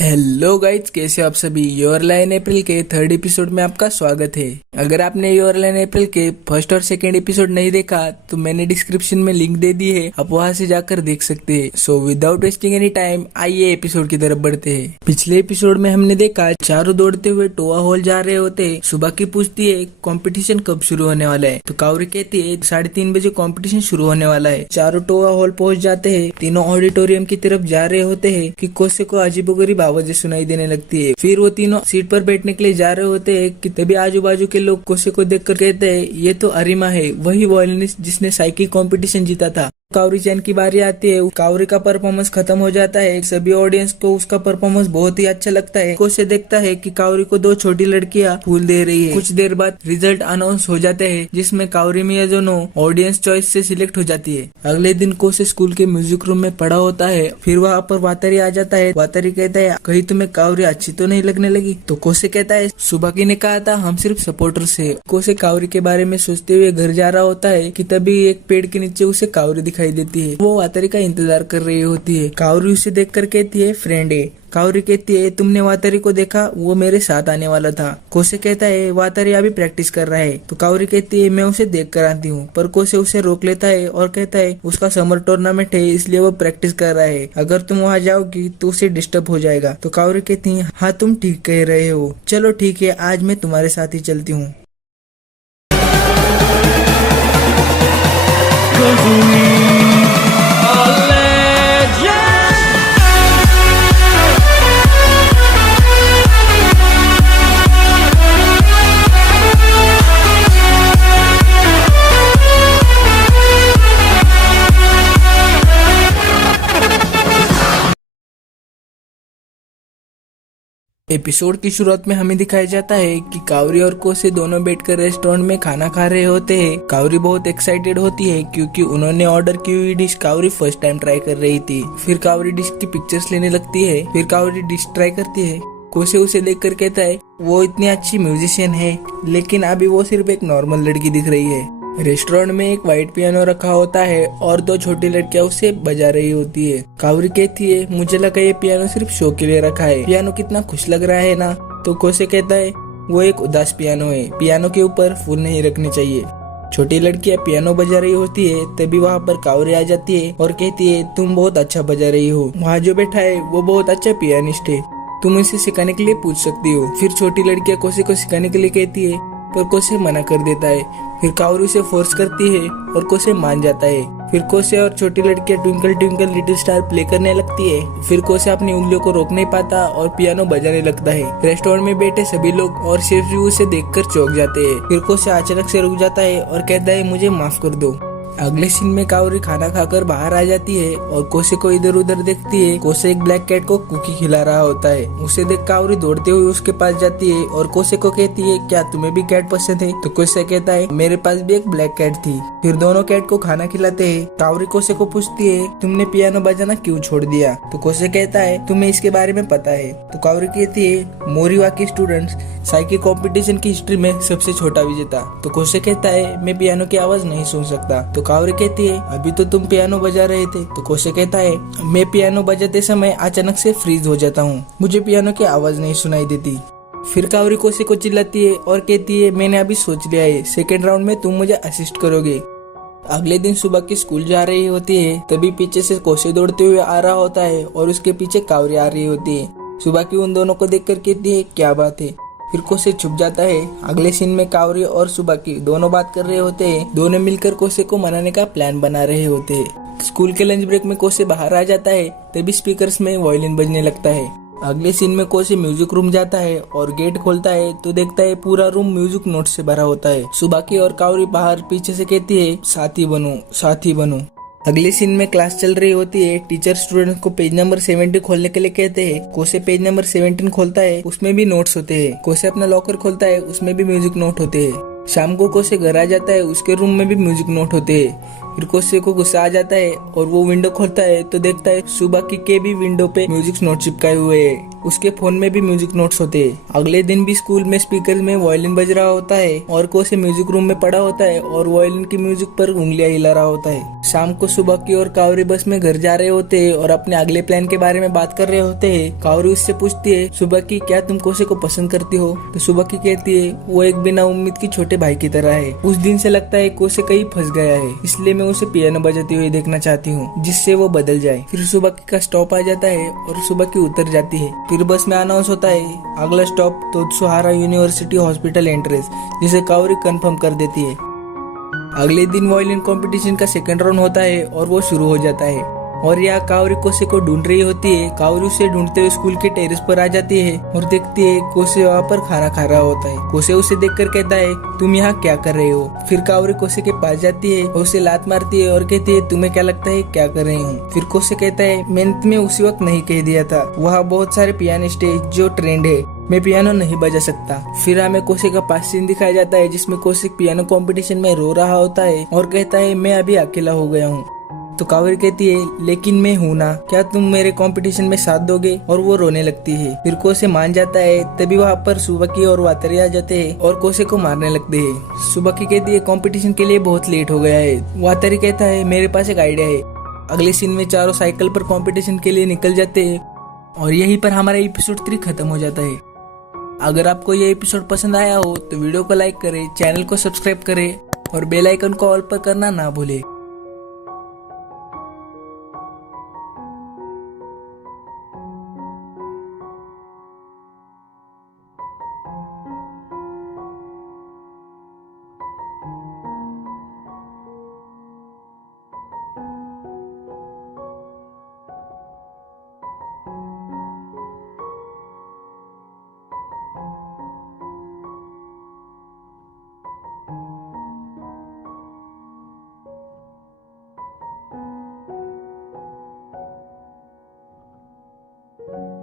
Hello guys, कैसे हो आप सभी। योर लाइन अप्रैल के थर्ड एपिसोड में आपका स्वागत है। अगर आपने योर लाइन अप्रैल के फर्स्ट और सेकंड एपिसोड नहीं देखा तो मैंने डिस्क्रिप्शन में लिंक दे दी है, आप वहां से जाकर देख सकते हैं। So without wasting any time आइए एपिसोड की तरफ बढ़ते हैं। पिछले एपिसोड में हमने देखा चारों दौड़ते हुए टोआ हॉल जा रहे होते हैं। सुबह की पूछती है कंपटीशन कब शुरू होने वाला है, तो कावरी कहती है 3:30 बजे कंपटीशन शुरू होने वाला है। चारों टोआ हॉल पहुंच जाते हैं। तीनों ऑडिटोरियम की तरफ जा रहे होते हैं कि कोसे को अजीबोगरीब आवाजें सुनाई देने लगती है। फिर वो तीनों सीट पर बैठने के लिए जा रहे होते हैं कि तभी आजू बाजू के लोग कोसे को देखकर कहते हैं ये तो अरिमा है, वही वॉयलिनिस्ट जिसने साइकिल कंपटीशन जीता था। कावरी चैन की बारी आती है। कावरी का परफॉर्मेंस खत्म हो जाता है। सभी ऑडियंस को उसका परफॉर्मेंस बहुत ही अच्छा लगता है। कोसे देखता है कि कावरी को दो छोटी लड़कियां फूल दे रही है। कुछ देर बाद रिजल्ट अनाउंस हो जाते हैं जिसमें कावरी मियाज़ुनो ऑडियंस चॉइस से सिलेक्ट हो जाती है। अगले दिन कोसे स्कूल के म्यूजिक रूम में पड़ा होता है। फिर वहाँ पर वातारी आ जाता है। वातारी कहता है कहीं तुम्हें कावरी अच्छी तो नहीं लगने लगी, तो कोसे कहता है सुबाकी ने कहा था हम सिर्फ सपोर्टर्स है। कोसे कावरी के बारे में सोचते हुए घर जा रहा होता है कि तभी एक पेड़ के नीचे उसे कावरी दिखाई देती है। वो वातारी का इंतजार कर रही होती है। कावरी उसे देखकर कहती है फ्रेंड है। कावरी कहती है तुमने वातारी को देखा, वो मेरे साथ आने वाला था। कोसे कहता है वातारी अभी प्रैक्टिस कर रहा है, तो कावरी कहती है मैं उसे देख कर आती हूँ। पर कोसे उसे रोक लेता है और कहता है उसका समर टूर्नामेंट है इसलिए वो प्रैक्टिस कर रहा है, अगर तुम वहाँ जाओगी तो उसे डिस्टर्ब हो जाएगा। तो कावरी कहती है हाँ तुम ठीक कह रहे हो, चलो ठीक है आज मैं तुम्हारे साथ ही चलती हूँ। एपिसोड की शुरुआत में हमें दिखाया जाता है कि कावरी और कोसे दोनों बैठकर रेस्टोरेंट में खाना खा रहे होते हैं। कावरी बहुत एक्साइटेड होती है क्योंकि उन्होंने ऑर्डर की हुई dish cowrie first time try कर रही थी। फिर कावरी डिश की पिक्चर्स लेने लगती है। फिर कावरी डिश ट्राई करती है। कोसे उसे देखकर कहता है वो इतनी अच्छी म्यूजिशियन है, लेकिन अभी वो सिर्फ एक नॉर्मल लड़की दिख रही है। रेस्टोरेंट में एक व्हाइट पियानो रखा होता है और दो छोटी लड़कियां उसे बजा रही होती है। कावरी कहती है मुझे लगा ये पियानो सिर्फ शो के लिए रखा है, पियानो कितना खुश लग रहा है ना। तो कोसे कहता है वो एक उदास पियानो है, पियानो के ऊपर फूल नहीं रखने चाहिए। छोटी लड़कियां पियानो बजा रही होती है। तभी वहाँ पर कावरी आ जाती है और कहती है तुम बहुत अच्छा बजा रही हो, वहाँ जो बैठा है वो बहुत अच्छा पियानिस्ट है, तुम इसे सिखाने के लिए पूछ सकती हो। फिर छोटी लड़कियां कोसे को सिखाने के लिए कहती है पर कोसे मना कर देता है। फिर कावरी उसे फोर्स करती है और कोसे मान जाता है। फिर कोसे और छोटी लड़कियां twinkle twinkle little star play करने लगती है। फिर कोसे अपनी उंगलियों को रोक नहीं पाता और पियानो बजाने लगता है। रेस्टोरेंट में बैठे सभी लोग और शेफ भी उसे देखकर चौंक जाते हैं। फिर कोसे अचानक से रुक जाता है और कहता है मुझे माफ कर दो। अगले सीन में कावरी खाना खाकर बाहर आ जाती है और कोसे को इधर उधर देखती है। कोसे एक ब्लैक कैट को कुकी खिला रहा होता है। उसे देख कावरी दौड़ते हुए उसके पास जाती है और कोसे को कहती है क्या तुम्हें भी कैट पसंद है, तो कोसे कहता है मेरे पास भी एक ब्लैक कैट थी। फिर दोनों कैट को खाना खिलाते हैं। कावरी कोसे को पूछती है तुमने पियानो बजाना क्यों छोड़ दिया, तो कोसे कहता है तुम्हें इसके बारे में पता है। तो कावरी कहती है मोरिवा के स्टूडेंट्स साइकिल कंपटीशन की हिस्ट्री में सबसे छोटा विजेता। तो कोसे कहता है मैं पियानो की आवाज नहीं सुन सकता। तो कावरी कहती है अभी तो तुम पियानो बजा रहे थे। तो कोसे कहता है मैं पियानो बजाते समय अचानक से फ्रीज हो जाता हूँ, मुझे पियानो की आवाज नहीं सुनाई देती। फिर कावरी कोसे को चिल्लाती है और कहती है मैंने अभी सोच लिया है, सेकेंड राउंड में तुम मुझे असिस्ट करोगे। अगले दिन सुबह की स्कूल जा रही होती है। तभी पीछे से कोसे दौड़ते हुए आ रहा होता है और उसके पीछे कावरी आ रही होती है। सुबह की उन दोनों को देखकर कहती है क्या बात है। फिर कोसे छुप जाता है। अगले सीन में कावरी और सुबाकी दोनों बात कर रहे होते हैं। दोनों मिलकर कोसे को मनाने का प्लान बना रहे होते हैं। स्कूल के लंच ब्रेक में कोसे बाहर आ जाता है। तभी स्पीकर्स में वायलिन बजने लगता है। अगले सीन में कोसे म्यूजिक रूम जाता है और गेट खोलता है तो देखता है पूरा रूम म्यूजिक नोट से भरा होता है। सुबाकी और कावरी बाहर पीछे से कहती है साथी बनो साथी बनो। अगले सीन में क्लास चल रही होती है। टीचर स्टूडेंट को पेज नंबर 70 खोलने के लिए कहते हैं। कोसे पेज नंबर 17 खोलता है, उसमें भी नोट्स होते हैं। कोसे अपना लॉकर खोलता है, उसमें भी म्यूजिक नोट होते हैं। शाम को कोसे घर आ जाता है, उसके रूम में भी म्यूजिक नोट होते हैं। फिर कोसे को गुस्सा आ जाता है और वो विंडो खोलता है तो देखता है सुबह की के भी विंडो पे म्यूजिक नोट चिपकाए हुए है। उसके फोन में भी म्यूजिक नोट्स होते हैं। अगले दिन भी स्कूल में स्पीकर में वायलिन बज रहा होता है और कोसे म्यूजिक रूम में पड़ा होता है और वायलिन की म्यूजिक पर उंगलियां हिला रहा होता है। शाम को सुबकी और कावरी बस में घर जा रहे होते हैं और अपने अगले प्लान के बारे में बात कर रहे होते हैं। कावरी उससे पूछती है, सुबकी क्या तुम कोसे को पसंद करती हो? तो सुबकी कहती है, वो एक बिना उम्मीद की छोटे भाई की तरह है। उस दिन से लगता है कोसे कहीं फंस गया है, इसलिए मैं उसे पियानो बजाती हुई देखना चाहती हूँ जिससे वो बदल जाए। फिर सुबकी का स्टॉप आ जाता है और सुबकी उतर जाती है। फिर बस में अनाउंस होता है, अगला स्टॉप तोत्सुहारा यूनिवर्सिटी हॉस्पिटल एंट्रेंस, जिसे कावरी कंफर्म कर देती है। अगले दिन वायलिन कंपटीशन का सेकंड राउंड होता है और वो शुरू हो जाता है और यहाँ कावरी कोसे को ढूंढ रही होती है। कावरी उसे ढूंढते हुए स्कूल के टेरेस पर आ जाती है और देखती है कोसे वहाँ पर खाना खा रहा होता है। कोसे उसे देखकर कहता है, तुम यहाँ क्या कर रहे हो? फिर कावरी कोसे के पास जाती है और उसे लात मारती है और कहती है, तुम्हें क्या लगता है क्या कर रही हूँ? फिर कोसे कहता है, मैंने तुम्हें उसी वक्त नहीं कह दिया था, वहाँ बहुत सारे पियानिस्ट है जो ट्रेंड है, मैं पियानो नहीं बजा सकता। फिर हमें कोसे का पास सीन दिखाया जाता है जिसमें कोसे पियानो कंपटीशन में रो रहा होता है और कहता है, मैं अभी अकेला हो गया हूँ। तो कावरी कहती है, लेकिन मैं हूँ ना, क्या तुम मेरे कंपटीशन में साथ दोगे? और वो रोने लगती है। फिर कोसे मान जाता है। तभी वहाँ पर सुबकी और वातरी आ जाते हैं और कोसे को मारने लगते हैं। सुबकी कहती है, कंपटीशन के लिए बहुत लेट हो गया है। वातरी कहता है, मेरे पास एक आइडिया है। अगले सीन में चारों साइकिल पर कंपटीशन के लिए निकल जाते हैं और यहीं पर हमारा एपिसोड 3 खत्म हो जाता है। अगर आपको ये एपिसोड पसंद आया हो तो वीडियो को लाइक करें, चैनल को सब्सक्राइब करें और बेल आइकन को ऑल पर करना ना भूलें।